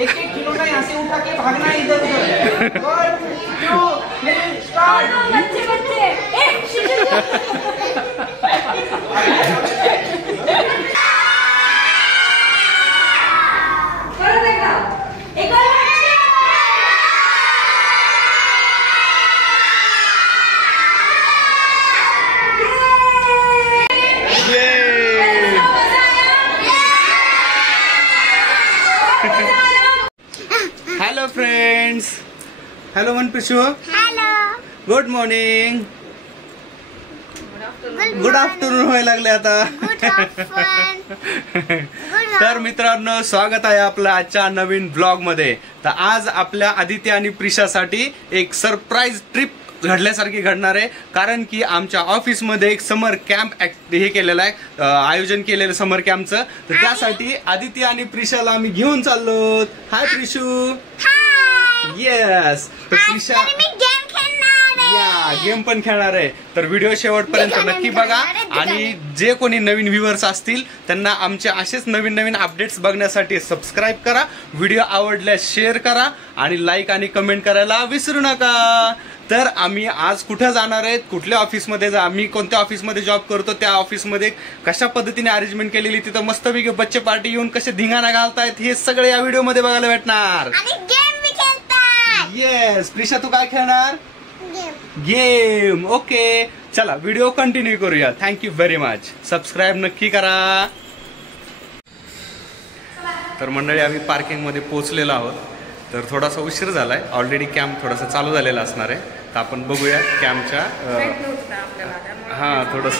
एक एक खिलौना यहाँ से उठा के भागना है इधर उधर। 1 2 3 स्टार्ट। बच्चे बच्चे करो देखा एक और हेलो फ्रेंड्स, हेलो मनप्रिशू, hello, good morning, good afternoon व्हायला लागले आता. तर मित्रांनो, स्वागत आहे आपलं आजच्या नवीन ब्लॉग मध्ये. तर आज आपल्या आदित्य आणि प्रिशासाठी एक सरप्राईज ट्रिप घडल्यासारखी घडणार आहे, कारण की आमच्या ऑफिस मध्ये एक समर कॅम्प हे केलेलं आहे, आयोजन केलेलं समर कॅम्पचं. तर त्यासाठी आदित्य आणि प्रिशाला आम्ही घेऊन चाललो. हाय प्रिशू. येस. तर प्रिशा गेम पण खेळणार आहे. तर व्हिडिओ शेवटपर्यंत नक्की बघा, आणि जे कोणी नवीन व्ह्युअर्स असतील त्यांना आमचे असेच नवीन नवीन अपडेट्स बघण्यासाठी सबस्क्राईब करा. व्हिडिओ आवडल्यास शेअर करा आणि लाईक आणि कमेंट करायला विसरू नका. तर आम्ही आज कुठे जाणार आहेत, कुठल्या ऑफिसमध्ये आम्ही कोणत्या ऑफिसमध्ये जॉब करतो त्या ऑफिसमध्ये कशा पद्धतीने अरेंजमेंट केलेली, तिथं मस्तपैकी बच्चे पार्टी येऊन कसे धिंगाणा घालतायत हे सगळं या व्हिडिओ मध्ये बघायला भेटणार. येस. प्रिशा, तू काय खेळणार? गेम. ओके, चला व्हिडिओ कंटिन्यू करूया. Thank you very much. सबस्क्राईब नक्की करा. तर मंडळी, आम्ही पार्किंग मध्ये पोहोचलेलो आहोत. तर थोडासा उशीर झालाय. ऑलरेडी कॅम्प थोडासा चालू झालेला असणार आहे. तर आपण बघूया कॅम्पच्या. थोडस.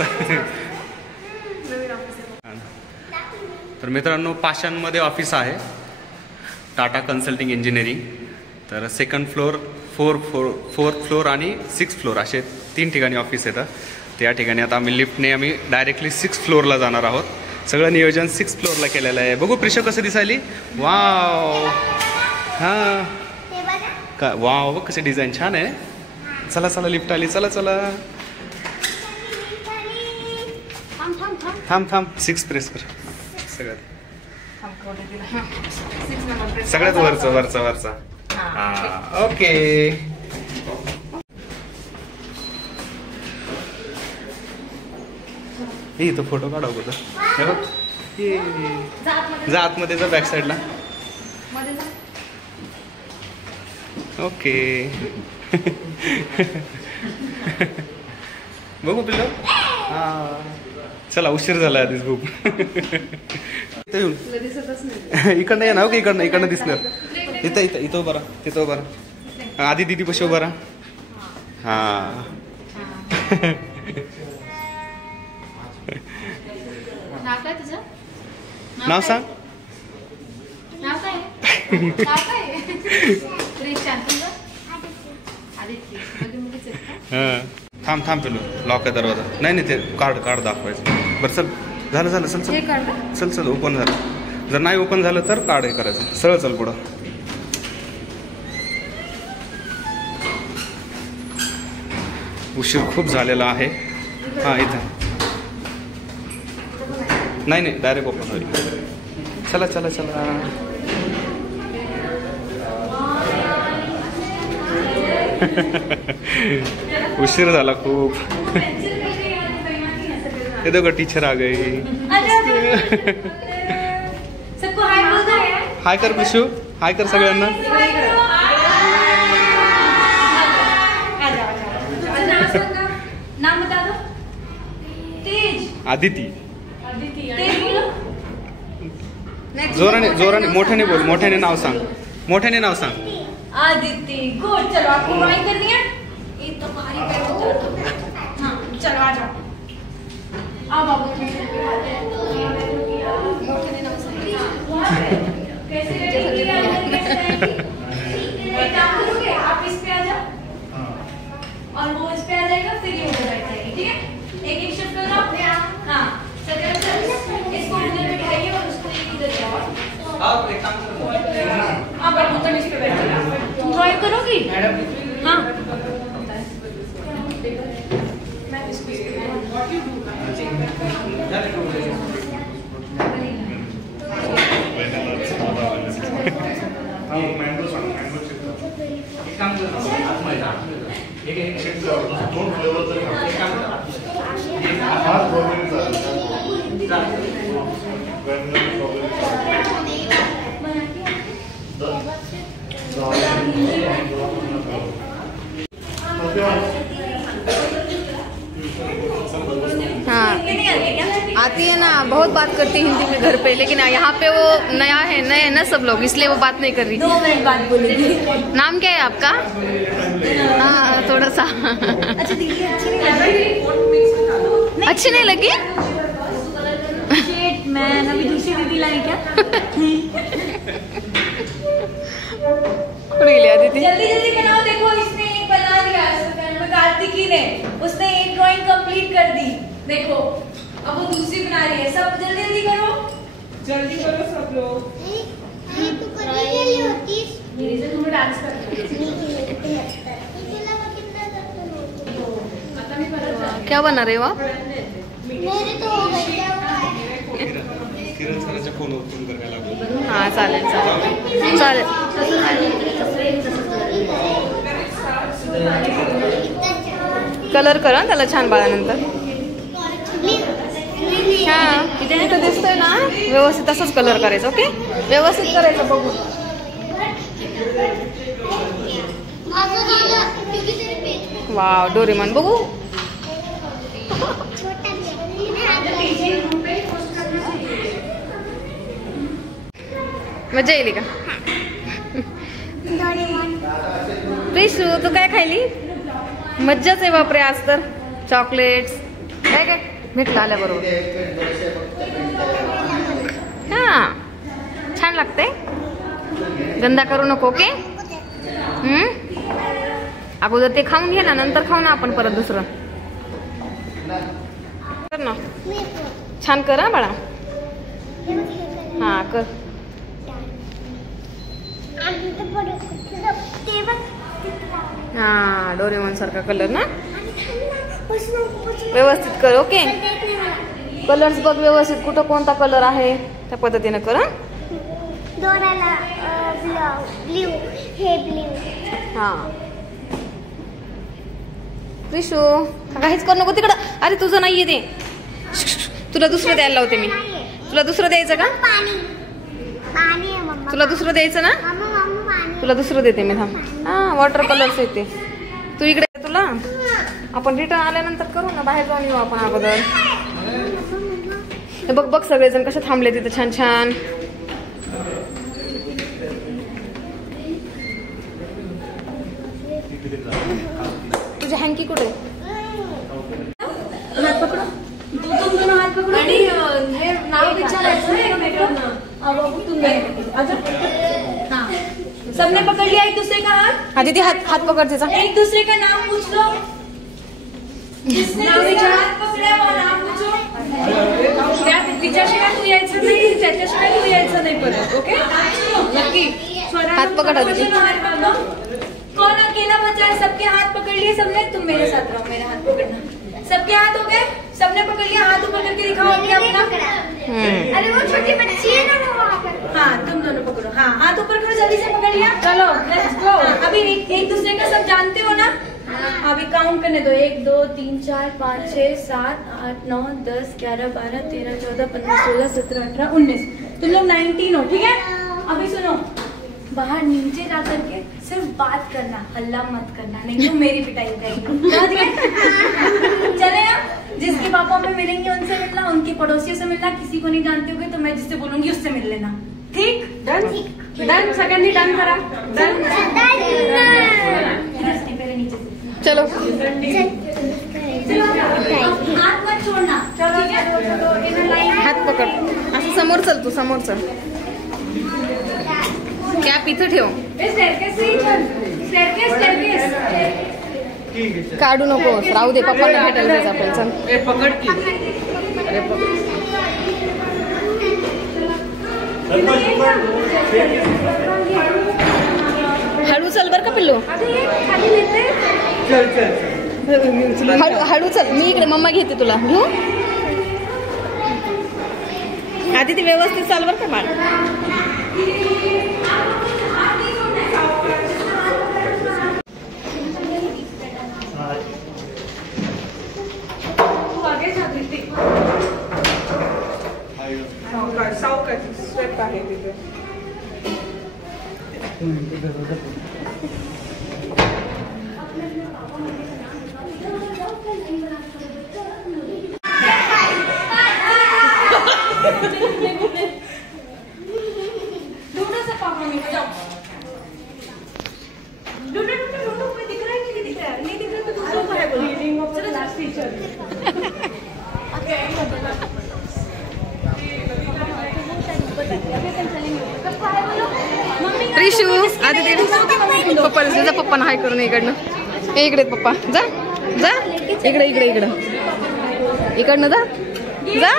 तर मित्रांनो, पाषाणमध्ये ऑफिस आहे, टाटा कन्सल्टिंग इंजिनिअरिंग. तर सेकंड फ्लोर, फोर्थ फ्लोर आणि 6th फ्लोर असे 3 ठिकाणी ऑफिस येतं. त्या ठिकाणी आता आम्ही लिफ्टने डायरेक्टली 6th फ्लोअरला जाणार आहोत. सगळं नियोजन 6th फ्लोअरला केलेलं आहे. बघू प्रिशा कसं दिसायली. वाव. हां का, वाव, बघ कशी डिझाईन छान आहे. चला चला, लिफ्ट आली. चला चला. थांब 6 प्रेस कर. सगळ्यात वरचा. ओके. इथं फोटो काढावं होतं. हे बघ, जा आतमध्ये, जा बॅक साईडला. ओके. बघू पिल्लो. चला, उशीर झाला आधीच खूप. इकडनं ये ना. ओके, इकडनं दिसणार. इथं उभा राहा, तिथं उभा राहा. आधी दिदी पशी उभा राहा. हा. नाव सांग. थांब पिलो. लॉक आहे दरवाजा. नाही ते कार्ड दाखवायचं. बरं, चल ओपन झालं. जर नाही ओपन झालं तर कार्ड हे करायचं. सरळ चल पुढं. उशीर खूप झालेला आहे. इथं नाही, डायरेक्ट ओपन होईल. चला. उशीर झाला खूप. ये देखो, टीचर आ गई. हाय कर पिशू. हाय कर सगळ्यांना. नाम बता दो. तेज. आदिती. जोराने मोठ्याने बोल. मोठ्याने नाव सांग. आदिति. गुड. चलो, आपको ड्राइंग करनी है. ये तो भारी पैर होता है. हाँ, चलो आ जाओ. आओ बाबू. मोठे नाव सांग. कैसे रेडी है? एक काम करोगे, आप इस पे आ जाओ और वो इस पे आ जाएगा, फिर ये उधर बैठ जाएगी. ठीक है, एक शिफ्ट करो आप. हाँ, इसको उधर बैठाइए और उसको इधर जाओ. आप एक काम करो. आप इस पे बैठिएगा. ड्राइंग करोगी? हाँ. मँगो सांग, मँगो चिप्स. एक काम कर, एक चिप्स दोन फ्लेवर तरी घाल. एक काम कर. हा स्ट्रॉबेरी चालेल. व्हॅनिला स्ट्रॉबेरी हाँ आती है ना, बहुत बात करती है हिंदी में घर पे, लेकिन यहाँ पे वो नया है, नए हैं ना सब लोग, इसलिए वो बात नहीं कर रही। 2 मिनट बाद बोलेगी। नाम क्या है आपका? हाँ थोड़ा सा। अच्छा दीदी अच्छी अच्छी नहीं नहीं लगी? लगी? शिट मैन, अभी दूसरी दीदी लाई क्या? उड़ गई दीदी। जल्दी जल्दी बनाओ, देखो इसने एक बना दिया कार्तिकी ने, उसने एक ड्राइंग कंप्लीट कर दी। देखो अब वो दूसरी बना रही है, सब जल्दी जल्दी करो, जल्दी करो सब लोग। मेरे से तुम्हें डांस करना क्या बना रहे हो आप? किरण सरांच्या फोन ओपन करायला लागलो. हाँ चालेल चालेल कलर करा त्याला छान बाळानंतर. हा इथे दिसतोय ना, व्यवस्थित तसंच कलर करायचं. ओके व्यवस्थित करायचं बघू. वाव डोरेमॉन बघू. मजा येईल का? प्रिशू तू काय खायली? मज्जाच आहे बापरे आज तर. चॉकलेट्स काय काय भेटलं आल्याबरोबर. हा छान लागते. गंदा करू नको ओके. अगोदर ते खाऊन घे ना, नंतर खाऊ ना आपण परत दुसरं. कर ना छान कर हा बाळा. हा कर. हा डोरेमॉन सारखा कलर ना, व्यवस्थित कर ओके. कलर्स बघ व्यवस्थित, कुठं कोणता कलर आहे त्या पद्धतीने कर. हा प्रिशू काहीच करू नको तिकडं. अरे तुझं नाहीये ते, तुला दुसरं द्यायला लावते मी. तुला दुसरं द्यायचं का? तुला दुसरं द्यायचं ना, तुला दुसरं देते मी. थांब. हा वॉटर कलर्स येते. तू इकडे तुला आपण रिटर्न आल्यानंतर करू ना, बाहेर जाऊन येऊ आपण अगोदर. हे बघ बघ सगळेजण कसे थांबले तिथे छान छान. तुझी हँकी कुठे? हात पकडो, तुम दोनों हात पकडो आणि हे नाव विचारायचं नाही एकमेकांना. हाँ सबने पकड़ लिया एक दूसरे का हाथ. हाँ दीदी हाथ हाथ पकड़ तिचा. एक दूसरे का नाम पूछ लो. जिसने हात पकड़ा वो नाम पूछो. तिच्याशिवाय तू यायचं नाही, त्याच्याशिवाय तू यायचं नाही परत. ओके नक्की. हात पकडा दीदी. कौन अकेला बचा है? सबके हाथ पकड़ लिए सबने. तुम मेरे साथ रहो, मेरा हाथ पकड़ना. सबके हाथ हो गए? सबने पकड़ लिया. हाथ ऊपर करके दिखाओ अपना अपना. अरे वो छोटी बच्ची है ना वो वहाँ पर. हाँ तुम दोनों पकड़ो. हाँ हाथ ऊपर करो, जल्दी से पकड़ लिया. चलो लेट्स गो. अभी एक दूसरे का सब जानते हो ना. अभी काउंट करने दो. 1 2 3 4 5 6 7 8 9 10 11 12 13 14 15 16 17 18 19. तुम लोग 19 हो ठीक है. अभी सुनो, बाहर नीचे जा करके सिर्फ बात करना, हल्ला मत करना, नहीं तो मेरी पिटाई हो जाएगी. चले ना. जिसके पापा में मिलेंगे उनसे मिलना, उनके पड़ोसियों से मिलना. किसी को नहीं जानते होगे तो मैं जिससे बोलूंगी उससे मिल लेना. ठीक डन. डन सगळ्यांनी डन करा. डन. पहले नीचे चलो हाथ मत छोड़ना. चलो हात पकड. असं समोर चल, तू समोर चल. कॅप इथं ठेव. काढू नकोस, राहू दे. पप्पाला भेटायला जायचं आपण. चल पकड की. अरे पकड. हळू चल बर का पिल्लू. चल चल हळू चल. मी इकडे मम्मा घेते तुला. घेऊ आधी ती व्यवस्थित चाल बर का बाळ. सावकाची स्वेट आहे तिथे. थोड़ा सा पापा में जाओ. लूडो पे दिख रहा है कि नहीं दिख रहा है? नहीं दिख रहा तो दूसरा ऊपर है बोलो. Reading of the last teacher. Trishu आधी ते पप्पा जा, पप्पा हाय करून इकडनं. इकडे पप्पा जा जा, इकडे इकडे इकडं इकडनं जा जा.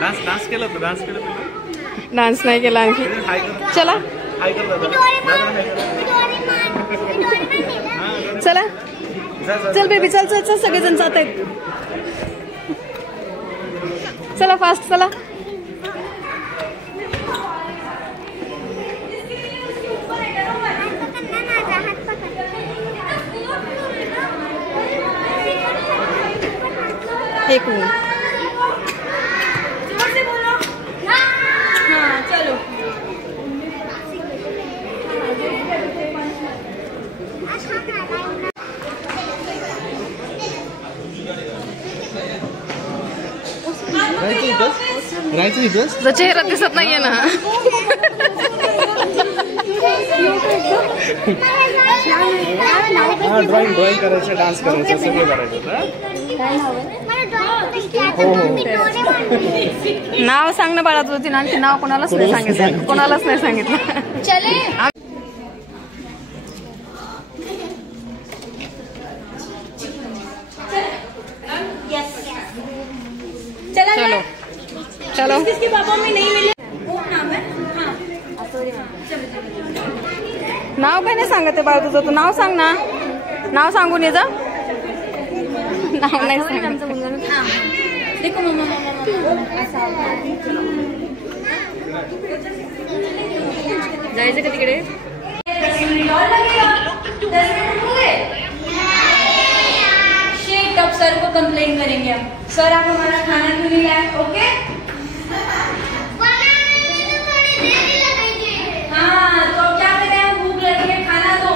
डान्स केलं होतं, डान्स केलं होतं. डान्स नाही केला आणखी. चला चला चल बेबी, चल चल चल, सगळेजण जात आहेत. चला फास्ट चला. एक मिनिट. चलो. राहायचं इथंच. तुझा चेहरा दिसत नाहीये ना. हा ड्रॉइंग करायचं, डान्स करायचं, सगळं करायचं. नाव सांग ना बाळा तुझं. तिने आणखी नाव कोणालाच नाही सांगितलं, कोणालाच नाही सांगितलं. चले. चलो चलो. किसके पापा में नहीं मिले. कौन नाम है? हाँ. नाव काय नाही सांगत आहे बाळा तुझं. तू नाव सांग ना. नाव सांगून ये जा. नाव नाही सांगत. देखो मम्मा जायचं का तिकडे. 10 मिनट और लगेगा. 10 मिनट हो गए. शेट अब सर को कंप्लेन करेंगे. हम सर आप हमारा खाना क्यों नहीं लाए. ओके. हाँ तो क्या करें, हम भूख लगी है, खाना दो.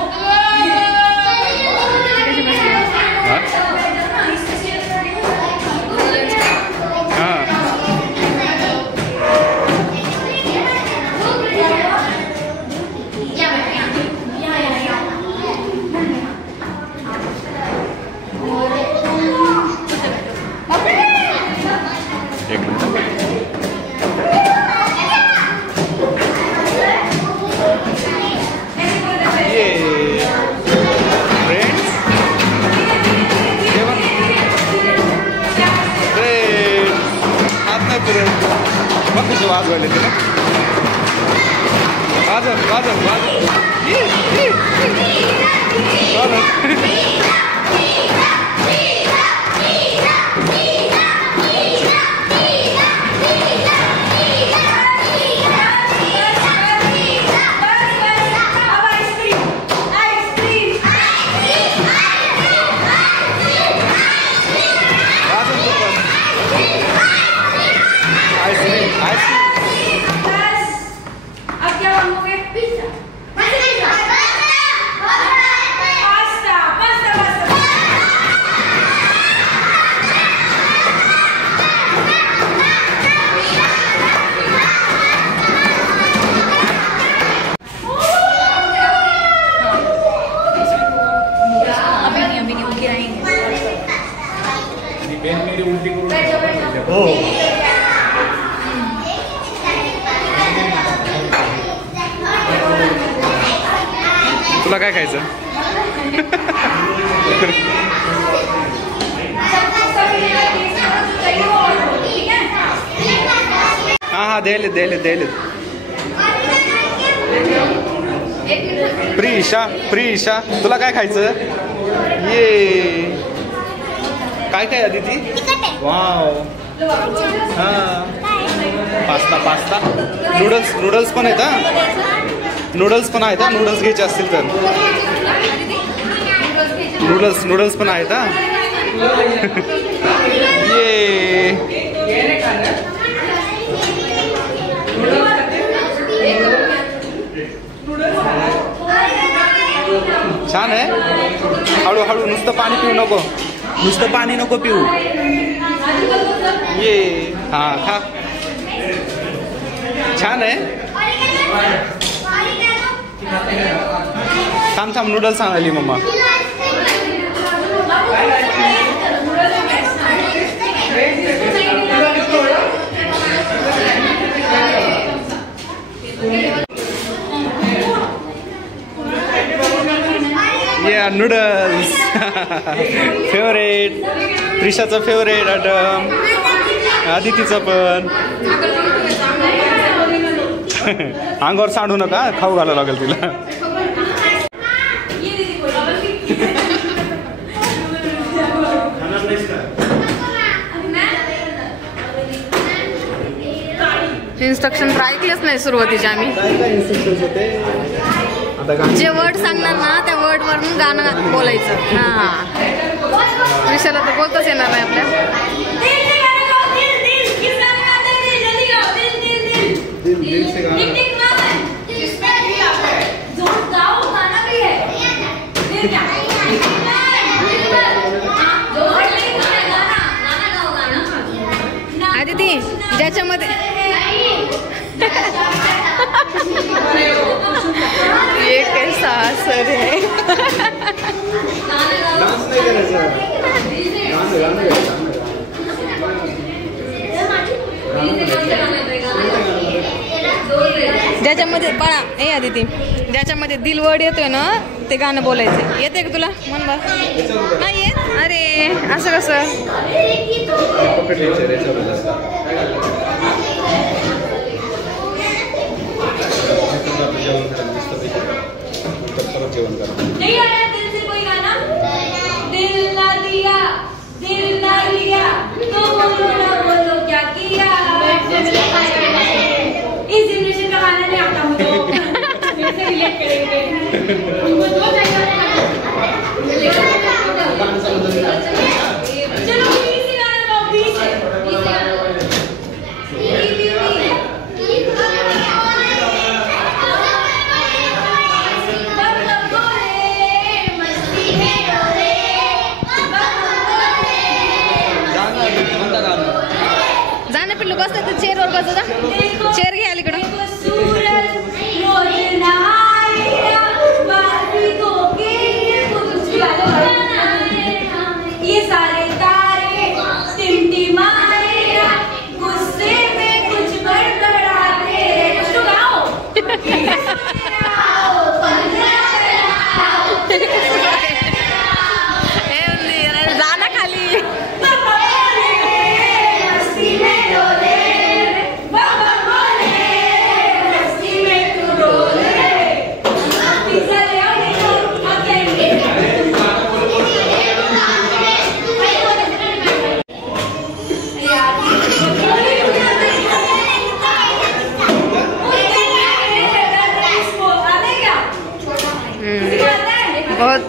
वाजवले तिला. वाजव वाजव वाजव. अब क्या मांगोगे. Pasta pasta pasta. अभी नहीं गिराएंगे. तुला काय खायचं. हा हा द्यायले द्यायले द्यायले. प्रिशा प्रिशा तुला काय खायचं. ये काय काय आदिती. वाव. हा पास्ता नूडल्स पण आहेत हा. नूडल्स पण आहेत हा. नूडल्स घ्यायचे असतील तर नूडल्स पण आहेत हा. ये छान आहे. हळूहळू नुसतं पाणी पिऊ नको. नुसतं पाणी नको पिऊ. ये हा खा. छान आहे. थांब नूडल्स आणाली मम्मा. या नूडल्स फेवरेट. प्रिशाचं फेवरेट आयटम. आदितीचं पण. अंगावर सांडू नका. खाऊ घालावं लागेल तिला. इन्स्ट्रक्शन तर ऐकलेच नाही सुरुवातीचे आम्ही. जे वर्ड सांगणार ना त्या वर्ड वरून गाणं बोलायचं. हा विषयाला तर बोलताच येणार नाही आपल्या. आदिती ज्याच्यामध्ये ये कैसा असर है. ज्याच्यामध्ये बाळा ए आदिती ज्याच्यामध्ये दिल वर्ड येतोय ना ते गाणं बोलायचं. येते का तुला मन बा. नाही येत. अरे असं कसं. नहीं आया दिल से कोई गाना. दिल ना दिया तो बोलो क्या किया. इस जनरेशन का गाना नहीं आता मुझे. मेरे से रिलेट करेंगे. चलो प्लीज गाना गाओ प्लीज. जाणं पिल्लू बसत तर चेअरवर बस. चेअर घे अलीकडं. ये सारे तारे टिमटिमाए गुस्से में कुछ बड़बड़ाते. कुछ तो गाओ. जाना खाली. बहुत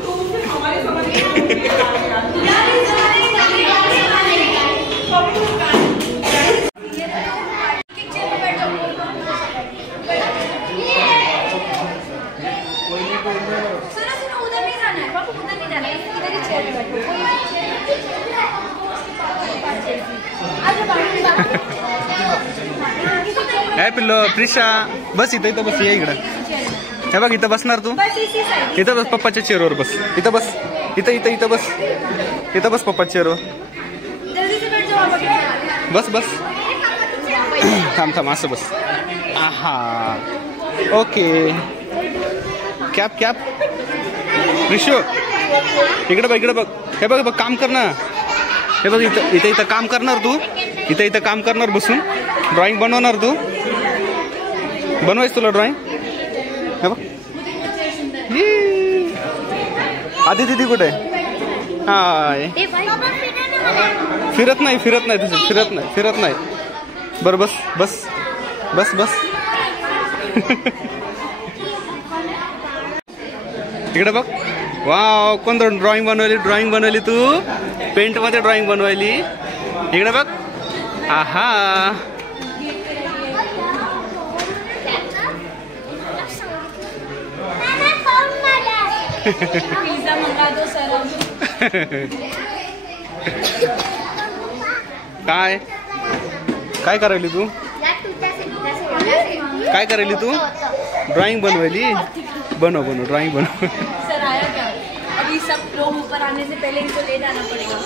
काय पिल्लो प्रिशा बस इथं बस. ये इकडं. हे बघ इथं बसणार तू. इथं बस पप्पाच्या चेअरवर बस. इथं बस. इथं बस. इथं बस पप्पाच्या चेअरवर. बस थांब असं बस. आहा ओके. कॅप प्रिशो इकडे बघ. हे बघ काम कर ना. हे बघ इथं काम करणार तू. इथं काम करणार बसून. ड्रॉइंग बनवणार तू. बनवायच तुला ड्रॉइंग. हे बघ आदिती कुठे. हाय. फिरत नाही तुझं. फिरत नाही. बरं बस बस बस. इकडे बघ. वाव, कोण ड्रॉइंग बनवली तू. पेंट मध्ये ड्रॉइंग बनवली. इकडे बघ. आहा. पिझ्झा मंगा दो सर. काय काय करायली तू. काय करायली तू. ड्राइंग बनवायली. बनव ड्राइंग बनव. सर आया क्या. अभी सब लोग ऊपर आने से पहले इनको ले जाना पड़ेगा.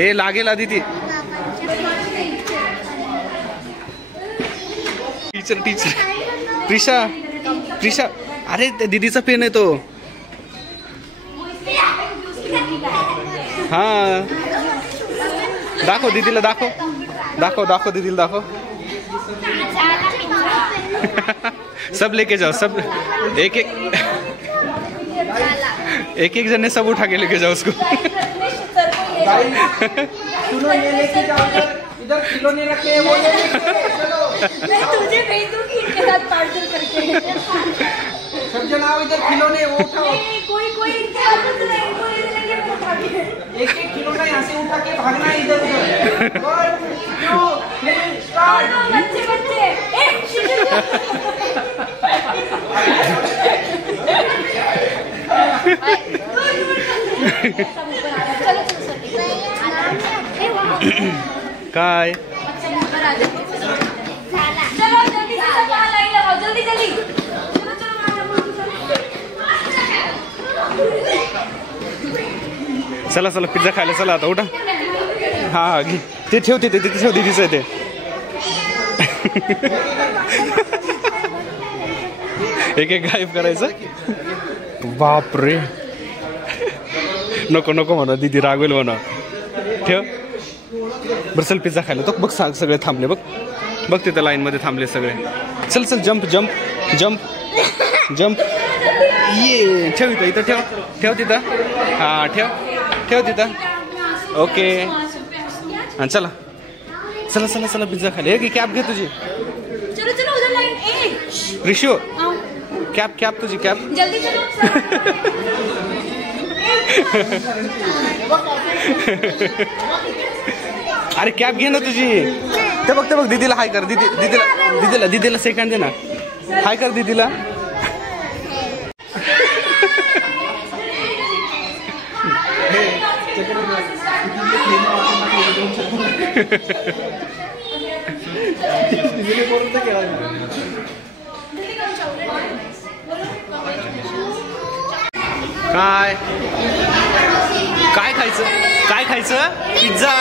ए लागेल आधी ती. टीचर प्रिशा अरे दीदीचा पेन आहे तो. हा दाखव दीदीला. दाखव दीदीला दाखव. सब लेके जाओ. सब एक जन ने सब उठा के लेके जाओ उसको. सुनो, ये लेके जाओ. इधर खिलौने रखे हैं, वो ले लेके चलो. मैं तुझे भेज दूंगी इनके साथ पार्सल करके. सब जन आओ इधर. खिलौने वो उठाओ. कोई इनके हाथ में नहीं. इनको ले लेंगे वो उठा के. एक खिलौना यहाँ से उठा के भागना है इधर उधर. 1 2 3 स्टार्ट. बच्चे काय चलो जल्दी से सब लाइन लगाओ. जल्दी चला पिझ्झा खायला चला आता. उठा. हा घे. ते ठेव दीदीचं आहे ते. एक गायब करायचं. बापरे. नको म्हणा. दीदी रागवेल म्हणा. ठेव. बरं चल पिझ्झा खायला. तो बघ सगळे थांबले. बघ तिथं लाईन मध्ये थांबले सगळे. चल जम्प. ये ठेव इथं. ठेव तिथं. हा ठेव तिथं. ओके. हा चला पिझ्झा खायला. हे कॅब घे तुझी. चलो उधर लाइन. रिशू कॅब तुझी. कॅब जल्दी चलो. अरे कॅब घे ना तुझी. ते बघ दीदीला हाय कर. दीदीला सेकंड दे ना. हाय कर दीदीला. काय खायचं. पिझ्झा.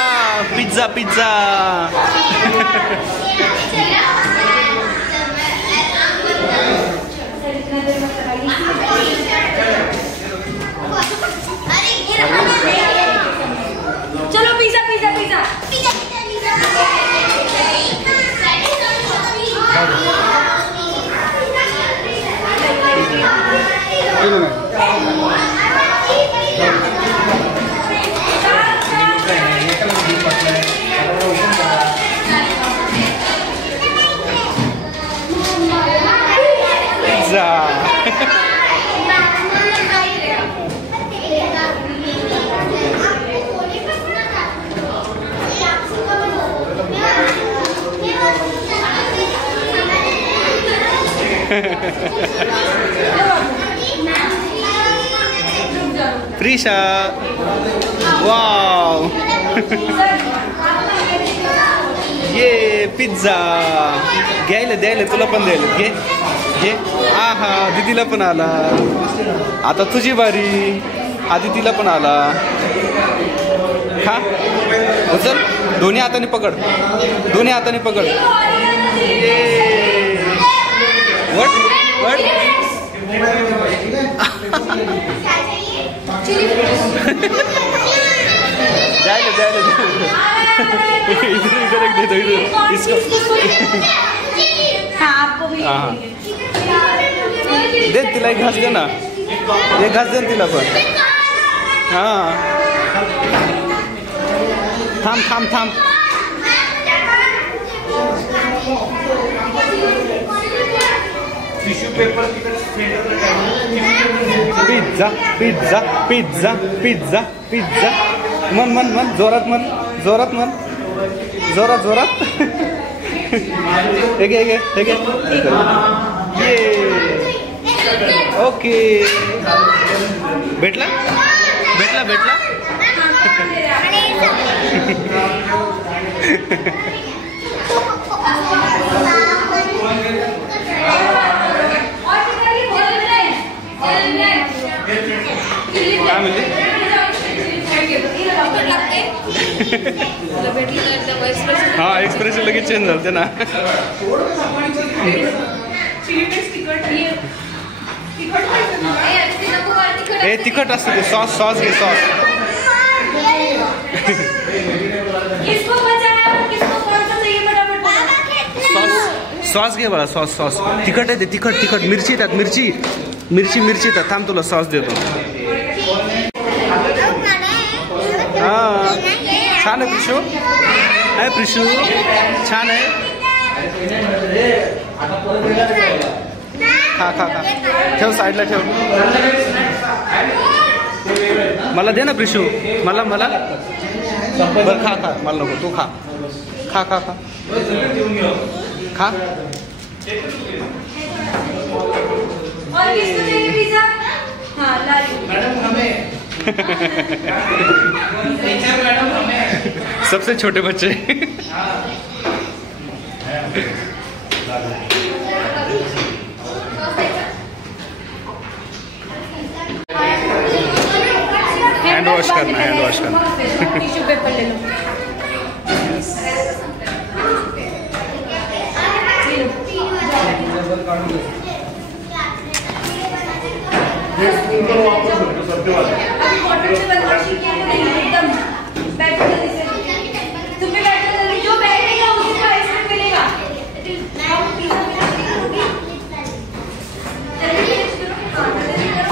चलो पिज़्ज़ा. प्रिशा. वाव. ये पिझ्झा. द्यायला तुला पण द्यायला. घे. आहा दीदीला पण आला. आता तुझी बारी. आधी तिला पण आला. खा. उचल. दोन्ही हाताने पकड. वट. द्यायला. इधर दे दो. इसको. हाँ आपको भी. दे तिला एक घास दे ना. एक घास दे तिला पण. हा थांब पेपर तिकडे pizza pizza pizza pizza pizza मन मन मन जोरात मन जोरात मन जोरात जोरात हे घे ये ओके भेटला भेटला भेटला काय म्हणते हा एक्सप्रेशन लगेच चेंज झालते ना हे तिखट असतं ते सॉस सॉस घे सॉस सॉस सॉस घे बघा सॉस सॉस तिखट आहे ते तिखट तिखट मिरची त्यात मिरची मिरची मिरची त्यात थांब तुला सॉस देतो हा छान आहे प्रिशू आहे प्रिशू छान आहे खा खा खा ठेव साईडला ठेव मला दे ना प्रिशू मला मला बरं खा खा मला नको तू खा खा खा खा खा और किसको चाहिए पिज़्ज़ा? हाँ लारी। टीचर मैडम हमें सबसे छोटे बच्चे हैंड वॉश करना हैंड वॉश करना टिश्यू पेपर ले लो अभी वाटर से बदमाशी किया तो नहीं एकदम बैठो जल्दी से तुम्हें बैठो जल्दी जो बैठेगा उसको आइसक्रीम मिलेगा जल्दी करो जल्दी करो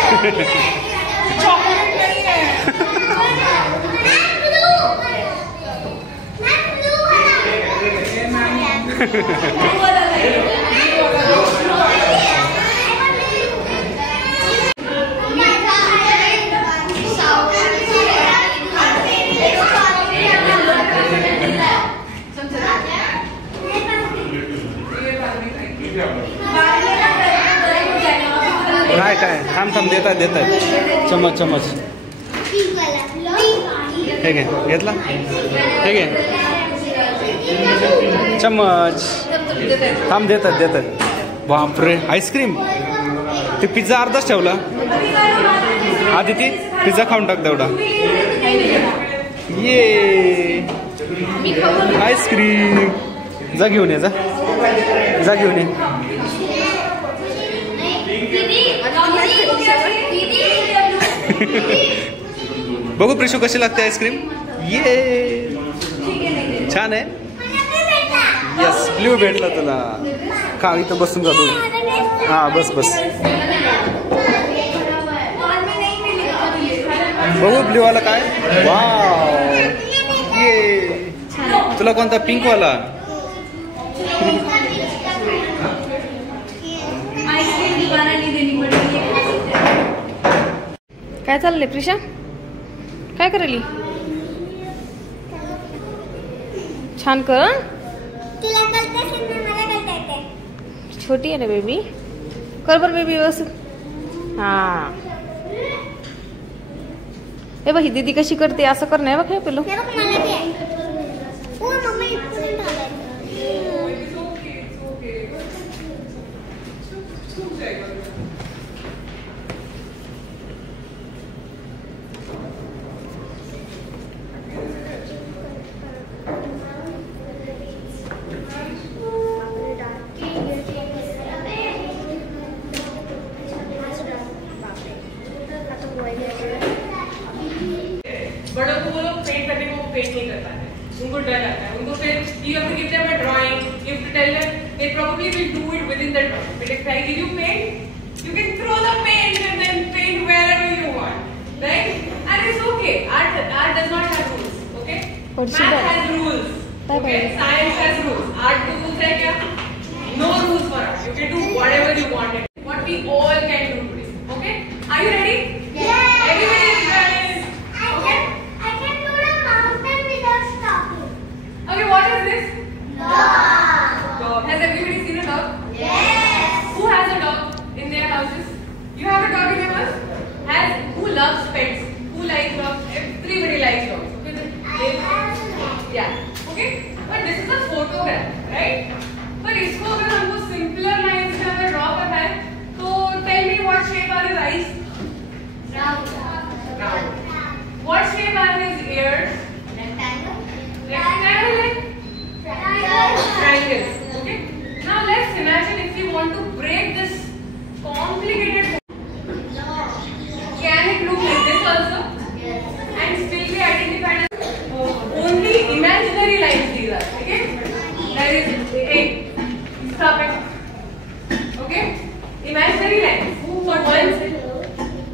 छोटे काय काय थांब थांब देतात देतात चमच चमच हे घे घेतला हे घे चम्मच थांब देतात देतात बापरे आईस्क्रीम ते पिझ्झा अर्धाच ठेवला आधी ती पिझ्झा खाऊन टाक तेवढा ये आईस्क्रीम जा घेऊन ये जा जा घेऊन ये बघू प्रिशू कशी लागते आईस्क्रीम ये छान आहे यस ब्ल्यू भेटला तुला का इथं बसून जा तू हा बस बस बघू ब्ल्यू वाला काय वाव ये तुला कोणता पिंक वाला काय चाललंय प्रिशा काय करायली छान कर छोटी आहे ना बेबी कर बर बेबी व्यवस्थित हा हे बघ ही दीदी कशी करते असं कर नाही बघ हे पिल्लू बड़ों को बोलो पेंट करने को पेंट नहीं कर पाते उनको डर लगता है, उनको फिर you have to give them a drawing, you have to tell them, they probably will do it within the drawing. But if I give you paint, you can throw the paint and then paint wherever you want, right? And it's okay. Art does not have rules, okay? Math has rules, okay? Science has rules. Art K rules है क्या? No rules for art. You can do whatever you want. What we all can do today, okay? Are you ready? Yes. Everybody is ready. Okay? I can do the mountain without stopping. Okay, what is this? Dog. Dog. Has everybody seen a dog? Yes. Who has a dog in their houses? You have a dog in your house? Who loves pets? Who likes dogs? Everybody likes dogs. Okay, yeah. Okay. But this is a photograph, right? पर इसको अगर हमको simpler lines में अगर draw करना है, तो tell me what shape are his eyes? Round. What shape are his ears? Rectangle. Rectangle. Triangles. Okay. Now let's imagine if we want to break this complicated. Can it look like this also? And still be identified as only imaginary lines these are. Okay. That is a stop it. Okay. Imaginary lines. So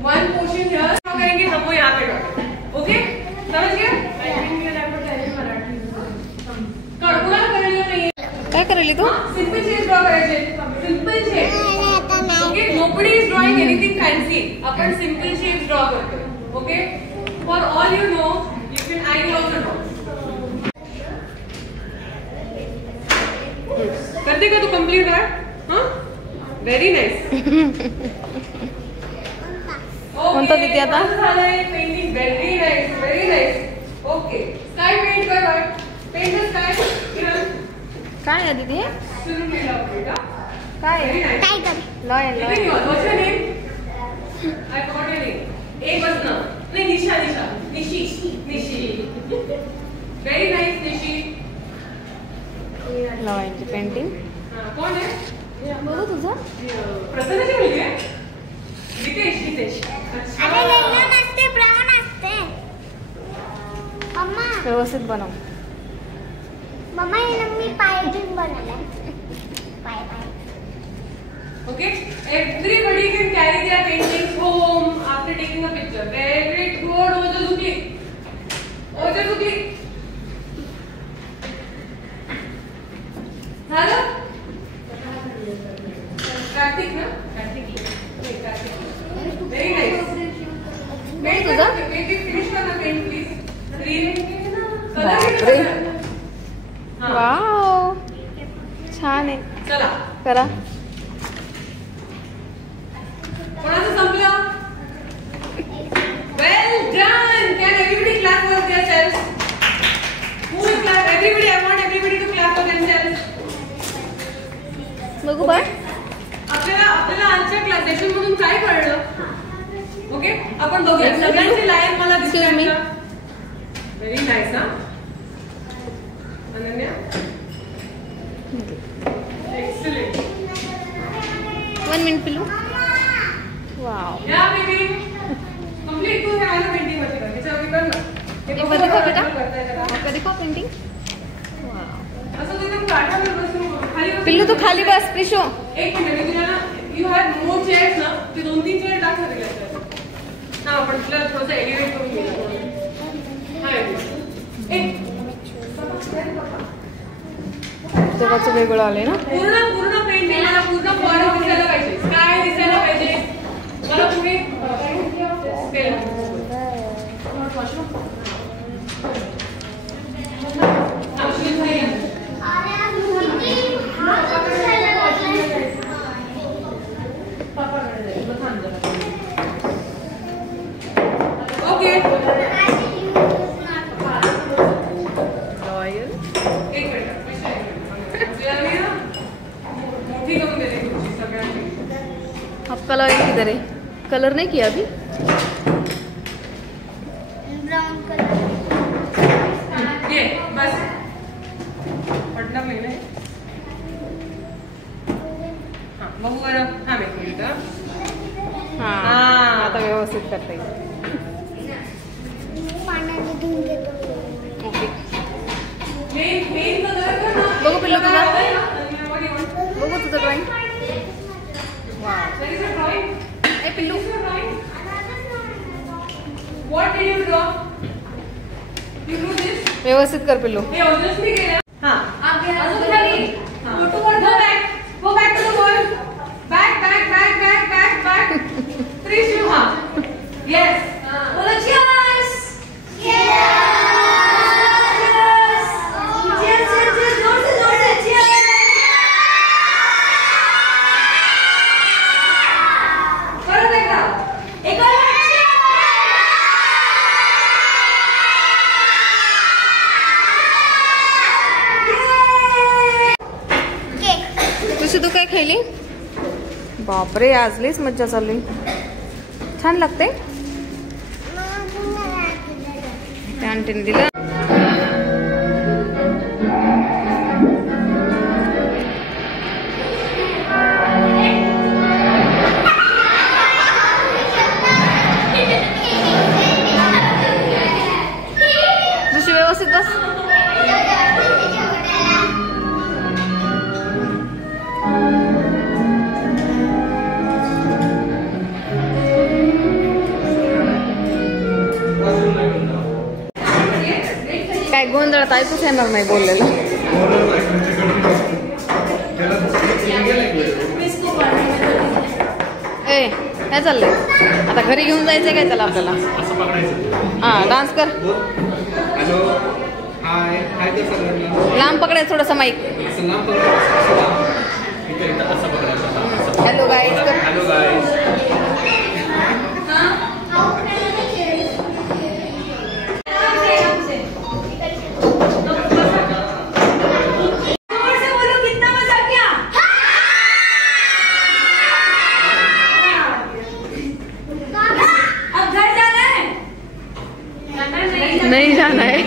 one portion here. हम करेंगे हम वो यहाँ पे dot. Okay. समझ गए? कड़कुला कर लियो नहीं. काय करायली तू? Simple shapes draw करायचे. Simple shapes. Okay. Nobody is drawing anything fancy. Upon simple shapes draw करते हैं. Okay. For all you know, you can I also draw. करते का तो complete है. हाँ? Very nice. कोणता देते आता? Painting very nice, very nice. Okay. Sky paint कर बघ. Paint the sky. काय आहे दीदी हे? सुरू केला बेटा. काय Very आहे? nice. Lion Anything else? What's your name? I forgot your name. एक बस ना. नहीं निशा. निशी. Very nice निशी. लॉयनची पेंटिंग. हाँ, कौन है? बघू तुझं? प्रसन्नाची मुलगी आहे? रितेश. अच्छा. अरे येलो नसते ब्राउन असते. मम्मा व्यवस्थित बनव. मम्मा ये मी पायजिंग बनवलं. पाय. Okay, everybody can carry their paintings home after taking a picture. Very good, Ojo Dukli. झालं? कार्तिक ना? कार्तिक. Very nice. Paint तुझं? finish कर ना paint please. Green. बापरे. Color. हाँ. वाव छान आहे. चला. करा. कोणाचं संपलं? Well done. Can everybody clap for themselves? Who will clap? Everybody. I want everybody to clap for themselves. बघू बा. आपल्याला आजच्या क्लास सेशन मधून काय कळलं? ओके, आपण बघूया. सगळ्यांची लाईन मला Excuse me. दिसते. व्हेरी नाईस हा. अनन्या. एक्सलेंट. 1 मिनिट पिलू. वाव. या बेबी. कंप्लीट तू हे वाला पेंटिंग मध्ये कर. त्याच्यावर कर ना. हे एक बघू मध्ये बघा, बेटा. करताय त्याला. कधी का पेंटिंग? असं तिथे काठावर बसून खाली बसून- पिल्लू तू खाली बस प्रिशो. एक मिनिट मी तुला ना यू हॅव मोर चेअर्स ना ते 2-3 चेअर टाक ना त्याच्यात. हा आपण तुला थोडंसं एलिव्हेट करून घेऊ. हा एक जगाचं वेगळं आलंय ना. पूर्ण पेंटिंग मला पूर्ण फॉर्म दिसायला पाहिजे. काय दिसायला पाहिजे मला तुम्ही ओके. रॉयल. एक मिनिट. मोठी करून देते तुमची सगळ्यांनी. आपका लॉयल किधर है? कलर नहीं किया अभी? Brown colour. ये बस पटना महिना आहे. हां बघू बरं. हां एक मिनिट. हाँ आता व्यवस्थित करता येईल. पाण्याने धुवून घेतो. ओके. पिल्लू? What did you draw? You drew this? व्यवस्थित कर पिल्लू. हे obviously गेलं. हां. अजून खाली. Go to one. Go back to the ball. Back. Trishu, हां. Yes. बोलो cheers. तू काय खायली? बापरे, आज लईच मज्जा चालली. छान लागते. त्या आंटीने दिलं. तुझी व्यवस्थित बस. काय गोंधळात ऐकूच येणार नाही बोललेलं. ए काय चाललंय आता? घरी घेऊन जायचंय काय त्याला आपल्याला? हा, डान्स कर. हॅलो, हाय हाय तर सगळ्यांना. लांब पकडायचं थोडंसं माईक. असं लांब पकडायचं. असं पकडायचं. हॅलो गाईज कर. Hello guys. नहीं जाना है.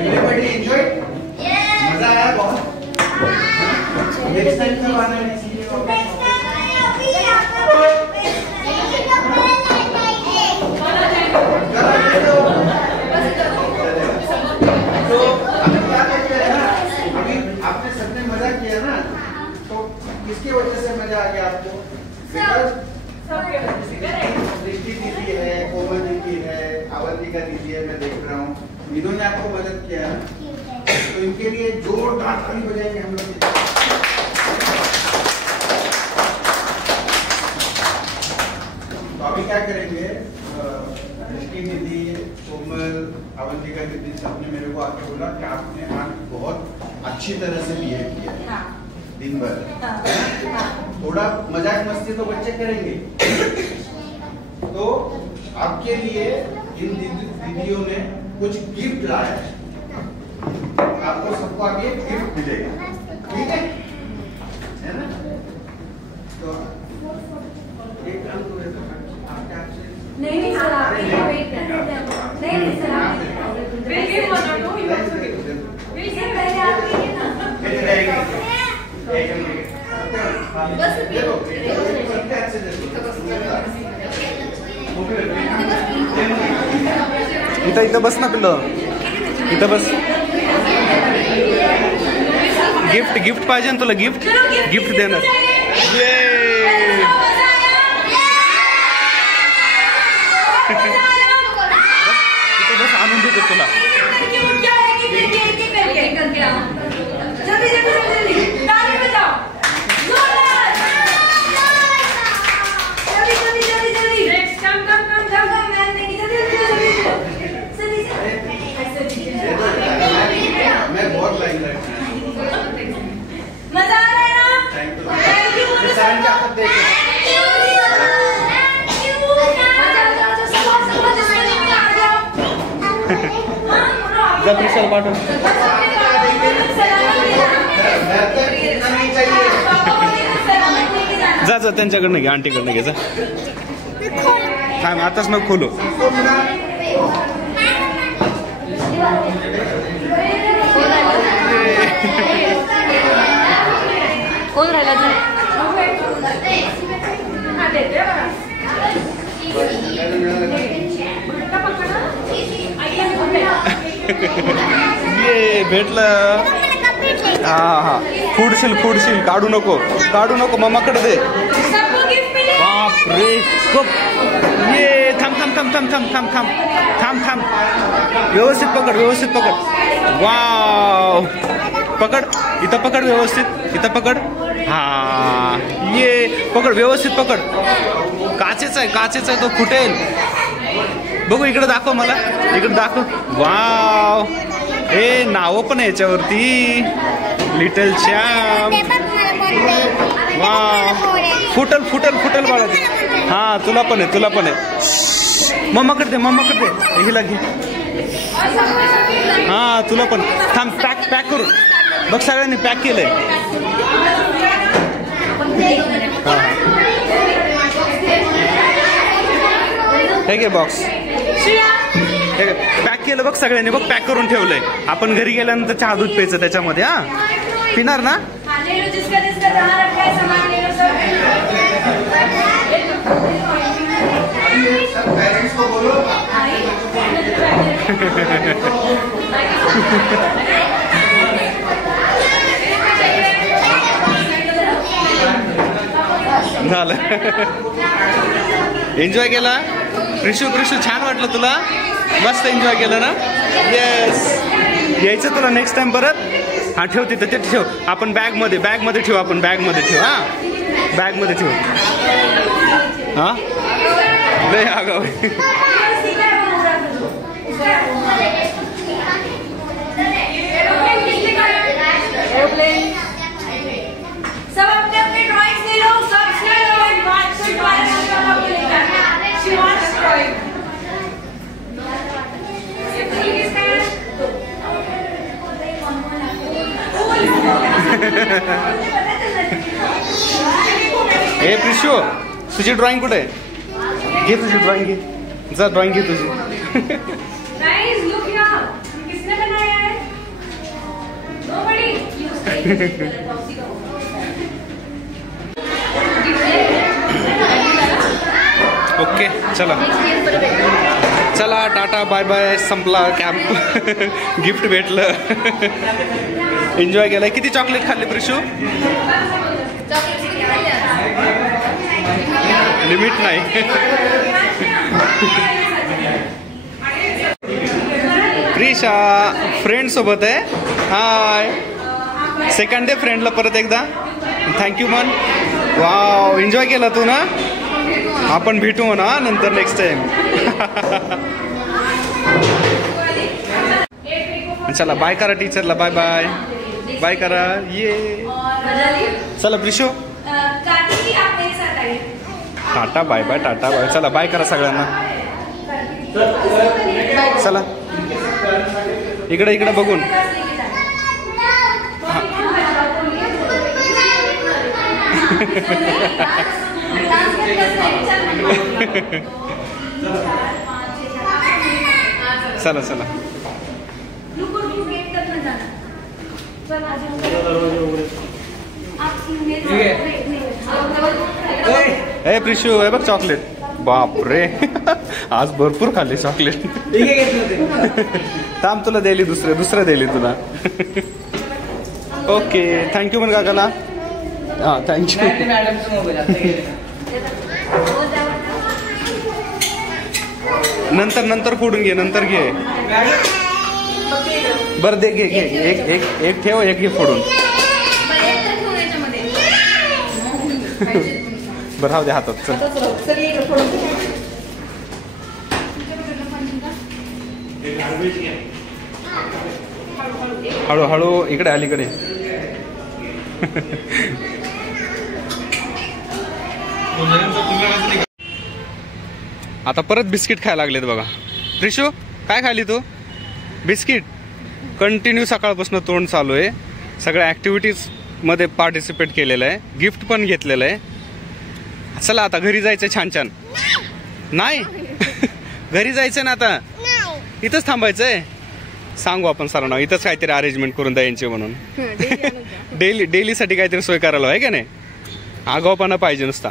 Everybody enjoy? मजा आया बहुत? Next time कब आना है? तो अभी क्या कहते हैं ना, अभी आपने सबने मजा किया ना, तो किसकी वजह से मजा आ गया आपको? दृष्टि दीदी है, कोमल दीदी है, अवंतिका दीदी है, मैं देख रहा हूँ, इन्होंने आपको मदद किया है, तो इनके लिए जोरदार ताली बजाएंगे हम लोग. तो अभी क्या करेंगे, दृष्टि दीदी, कोमल, अवंतिका दीदी सबने मेरे को आके बोला कि आपने आज बहुत अच्छी तरह से बिहेव किया दिन भर. थोड़ा मजाक मस्ती तो बच्चे करेंगे. तो आपके लिए इन दीदियों ने कुछ गिफ्ट लाया है. आपको सबको आगे गिफ्ट मिलेगा, ठीक है ना? तो एक काम तो आपके आपसे नहीं सर, आप वेट करते. नहीं सर, आप वेट गिव वन और टू. वेट गिव पहले आप लीजिए ना. बस देखो इथं बस ना पिल्लं, इथं बस. गिफ्ट पाहिजे ना तुला? गिफ्ट देणार. इथं बस, आणून देतो तुला. मैं बहुत लाइन मजा आ रहा है ना? Thank you. पाठव. जा त्यांच्याकडनं घे, आंटीकडनं घे. जा थांब, आताच नको खोलू. कोण राहिला तू? ये भेटलं. हा हा फुडशील काढू नको मम्माकडे दे. बापरे कप. ये थांब व्यवस्थित पकड. वाव पकड इथं पकड व्यवस्थित इथं पकड. हा ये पकड व्यवस्थित पकड. काचेचा आहे तो फुटेल. बघू इकडे दाखव मला इकडे दाखव. वाव हे नाव पण आहे याच्यावरती लिटल चॅम्प. वाव फुटल बाळा. हा तुला पण आहे मम्माकडे दे हिला घे. हा तुला पण थांब पॅक करू बघ सगळ्यांनी पॅक केलंय. हे घे बॉक्स पॅक केलं बघ सगळ्यांनी बघ पॅक करून ठेवलंय. आपण घरी गेल्यानंतर चहा दूध प्यायचं त्याच्यामध्ये. हा पिणार ना. पेरेंट्स को बोलो. झालं. एन्जॉय केला प्रिशू छान वाटलं तुला. मस्त एन्जॉय केलं ना. येस यायचं तुला नेक्स्ट टाइम परत. हा ठेव तिथं ते ठेव. आपण बॅगमध्ये ठेवू. आपण बॅगमध्ये ठेवू. हा बॅगमध्ये ठेवू. हा लय आगाव. सब अपने ड्राइंग्स ले लो. सब ए प्रिशू तुझी ड्रॉइंग कुठे आहे. घे तुझी ड्रॉइंग घे. जा ड्रॉइंग घे तुझी. Guys look here. किसने बनाया है? नोबडी. ओके चला टाटा बाय बाय. संपला कॅम्प. गिफ्ट भेटलं. एन्जॉय केलाय. किती चॉकलेट खाल्ले प्रिशू. लिमिट नाही. प्रिशा फ्रेंड सोबत आहे. हाय सेकंड डे फ्रेंडला परत एकदा थँक्यू मन. वाव एन्जॉय केला तू ना. आपण भेटू म्हणा नंतर नेक्स्ट टाइम. चला बाय करा टीचरला. बाय बाय बाय करा. ये चला Prishu ta-ta bye bye. Ta-ta bye. चला बाय करा सगळ्यांना. चला इकडे बघून. चला ए प्रिशू हे बघ चॉकलेट. बापरे आज भरपूर खाल्ली चॉकलेट. थांब तुला दिली दुसरं दिली तुला. ओके थँक्यू म्हण काकाला. हा थँक्यू. नंतर फोडून घे. नंतर घे. बरं दे घे एक ठेव एक घे फोडून. बरं राहू दे हातात. चल हळू इकडे अलीकडे. आता परत बिस्किट खायला लागलेत बघा. प्रिशू काय खाली तू. बिस्किट कंटिन्यू सकाळपासून तोंड चालू आहे. सगळ्या ऍक्टिव्हिटीज मध्ये पार्टिसिपेट केलेलं आहे. गिफ्ट पण घेतलेलं आहे. चला आता घरी जायचं छान. नाही घरी जायचं ना आता. इथंच थांबायचंय. सांगू आपण सरांना इथंच काहीतरी अरेंजमेंट करून द्यायचे म्हणून. डेलीसाठी काहीतरी सोय करायला आहे का नाही. आगाऊपणा पाहिजे नुसता.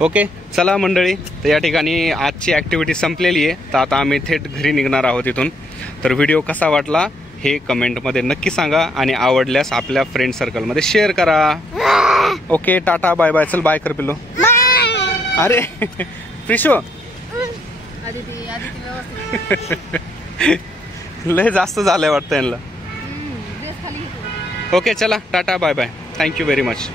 ओके चला मंडळी. तर या ठिकाणी आजची ॲक्टिव्हिटी संपलेली आहे. तर आता आम्ही थेट घरी निघणार आहोत इथून. तर व्हिडिओ कसा वाटला हे कमेंटमध्ये नक्की सांगा आणि आवडल्यास आपल्या फ्रेंड सर्कलमध्ये शेअर करा. Okay, tata bye bye. चल बाय कर पिल्लो. अरे प्रिशो लय जास्त झालंय वाटतं यांना. ओके चला tata bye bye. Thank you very much.